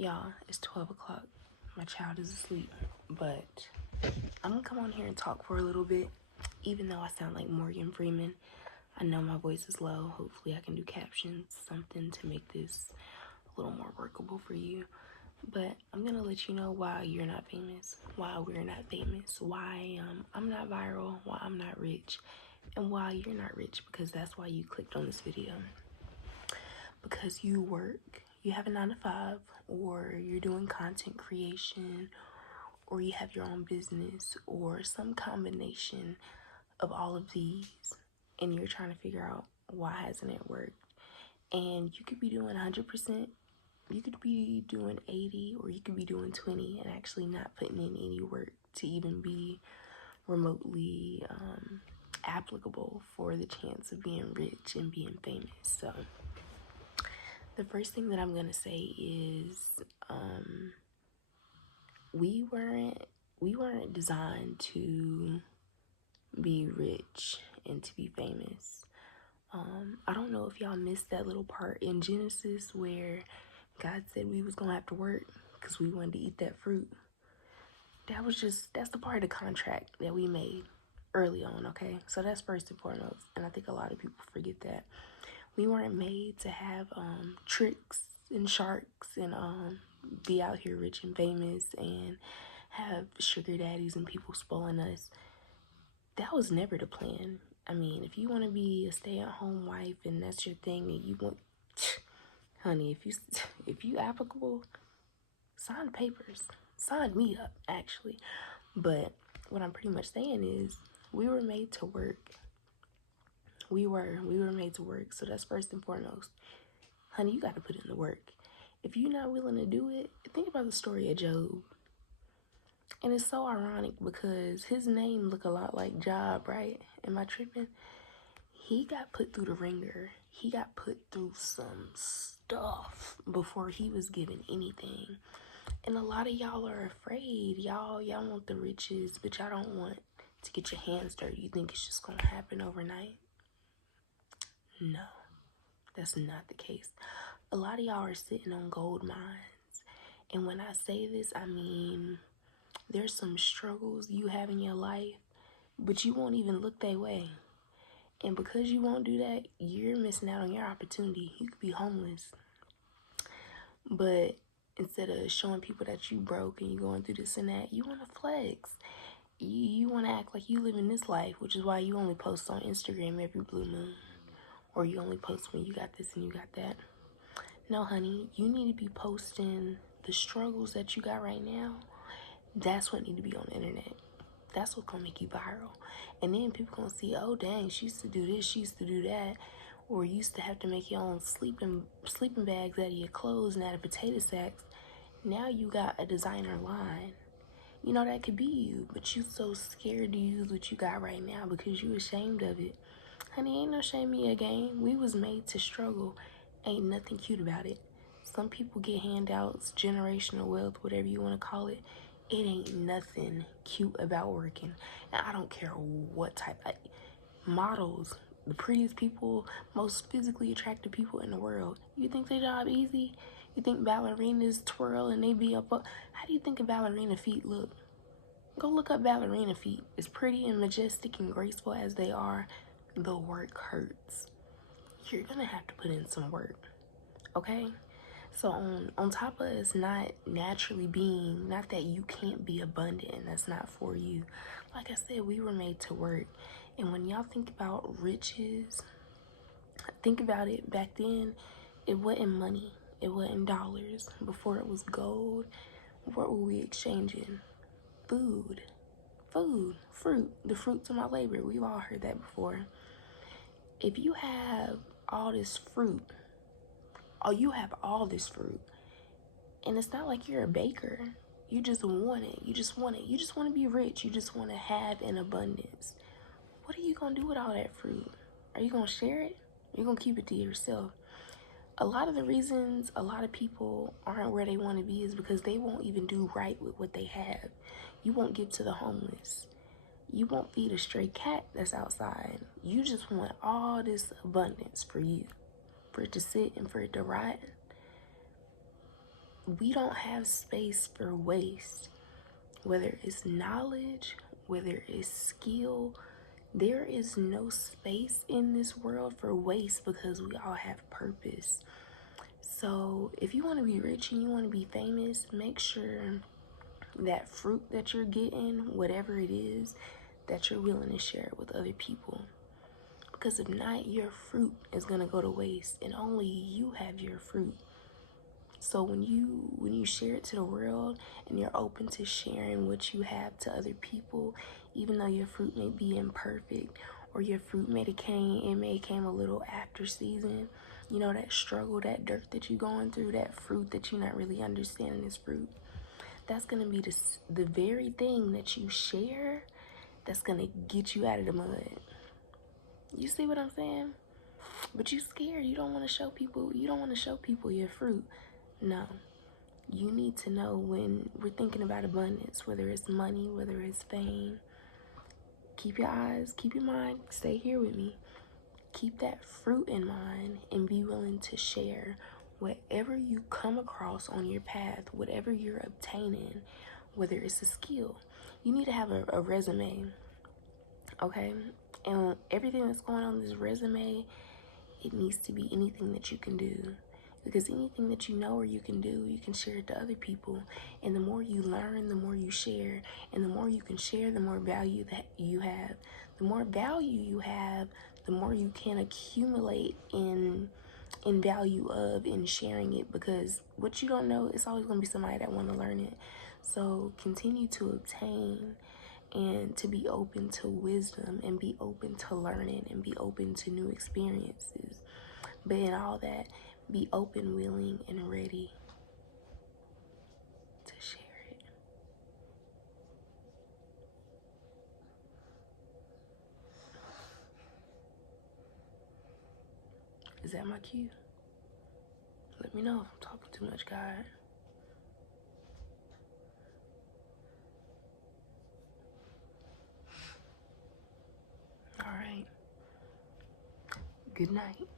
Y'all, it's 12 o'clock. My child is asleep, but I'm gonna come on here and talk for a little bit. Even though I sound like Morgan Freeman, I know my voice is low. Hopefully, I can do captions, something to make this a little more workable for you. But I'm gonna let you know why you're not famous, why we're not famous, why I'm not viral, why I'm not rich, and why you're not rich, because that's why you clicked on this video. Because you work, you have a 9 to 5, or you're doing content creation, or you have your own business, or some combination of all of these, and you're trying to figure out why hasn't it worked. And you could be doing 100%, you could be doing 80, or you could be doing 20 and actually not putting in any work to even be remotely applicable for the chance of being rich and being famous. So the first thing that I'm gonna say is we weren't designed to be rich and to be famous. I don't know if y'all missed that little part in Genesis where God said we was gonna have to work because we wanted to eat that fruit. That's the part of the contract that we made early on, okay? So that's first and foremost, and I think a lot of people forget that. We weren't made to have tricks and sharks and be out here rich and famous and have sugar daddies and people spoiling us. That was never the plan. I mean, if you want to be a stay-at-home wife and that's your thing and you want, honey, if you applicable, sign the papers. Sign me up, actually. But what I'm pretty much saying is we were made to work. We were made to work. So that's first and foremost. Honey, you got to put in the work. If you're not willing to do it, think about the story of Job. And it's so ironic because his name look a lot like Job, right? Am I tripping? He got put through the ringer. He got put through some stuff before he was given anything. And a lot of y'all are afraid. Y'all want the riches, but y'all don't want to get your hands dirty. You think it's just gonna happen overnight? No, that's not the case. A lot of y'all are sitting on gold mines. And when I say this, I mean, there's some struggles you have in your life, but you won't even look that way. And because you won't do that, you're missing out on your opportunity. You could be homeless. But instead of showing people that you broke and you going through this and that, you want to flex. You want to act like you live in this life, which is why you only post on Instagram every blue moon. Or you only post when you got this and you got that. No, honey, you need to be posting the struggles that you got right now. That's what need to be on the internet. That's what's gonna make you viral. And then people gonna see, oh dang, she used to do this, she used to do that. Or you used to have to make your own sleeping bags out of your clothes and out of potato sacks. Now you got a designer line. You know, that could be you, but you so scared to use what you got right now because you ashamed of it. Honey, ain't no shame in your game. We was made to struggle. Ain't nothing cute about it. Some people get handouts, generational wealth, whatever you want to call it. It ain't nothing cute about working. And I don't care what type of models, the prettiest people, most physically attractive people in the world. You think their job easy? You think ballerinas twirl and they be up? How do you think a ballerina feet look? Go look up ballerina feet. As pretty and majestic and graceful as they are, the work hurts. You're gonna have to put in some work, okay? So on top of us not naturally being, not that you can't be abundant and that's not for you. Like I said, we were made to work. And when y'all think about riches, think about it. Back then, it wasn't money. It wasn't dollars. Before it was gold, what were we exchanging? Food, fruit, the fruits of my labor. We've all heard that before. If you have all this fruit, you have all this fruit, and it's not like you're a baker. You just want it. You just want it. You just want to be rich. You just want to have an abundance. What are you going to do with all that fruit? Are you going to share it? You're going to keep it to yourself. A lot of the reasons a lot of people aren't where they want to be is because they won't even do right with what they have. You won't give to the homeless. You won't feed a stray cat that's outside. You just want all this abundance for you, for it to sit and for it to rot. we don't have space for waste, whether it's knowledge, whether it's skill. There is no space in this world for waste because we all have purpose. So if you want to be rich and you want to be famous, make sure that fruit that you're getting, whatever it is, that you're willing to share it with other people. Because if not, your fruit is going to go to waste, and only you have your fruit. So when you share it to the world and you're open to sharing what you have to other people, even though your fruit may be imperfect, or your fruit may came a little after season, you know, that struggle, that dirt that you're going through, that fruit that you're not really understanding is fruit. That's gonna be the very thing that you share that's gonna get you out of the mud. You see what I'm saying? But you scared. You don't want to show people. You don't want to show people your fruit. No. You need to know when we're thinking about abundance, whether it's money, whether it's fame. Keep your eyes, keep your mind, stay here with me. Keep that fruit in mind and be willing to share whatever you come across on your path, whatever you're obtaining, whether it's a skill. You need to have a resume, okay? And everything that's going on this resume, it needs to be anything that you can do. Because anything that you know or you can do, you can share it to other people. And the more you learn, the more you share. And the more you can share, the more value that you have. The more value you have, the more you can accumulate in value of in sharing it. Because what you don't know, it's always going to be somebody that want to learn it. So continue to obtain and to be open to wisdom and be open to learning and be open to new experiences. But in all that, be open, willing, and ready to share it. Is that my cue? Let me know if I'm talking too much, God. All right. Good night.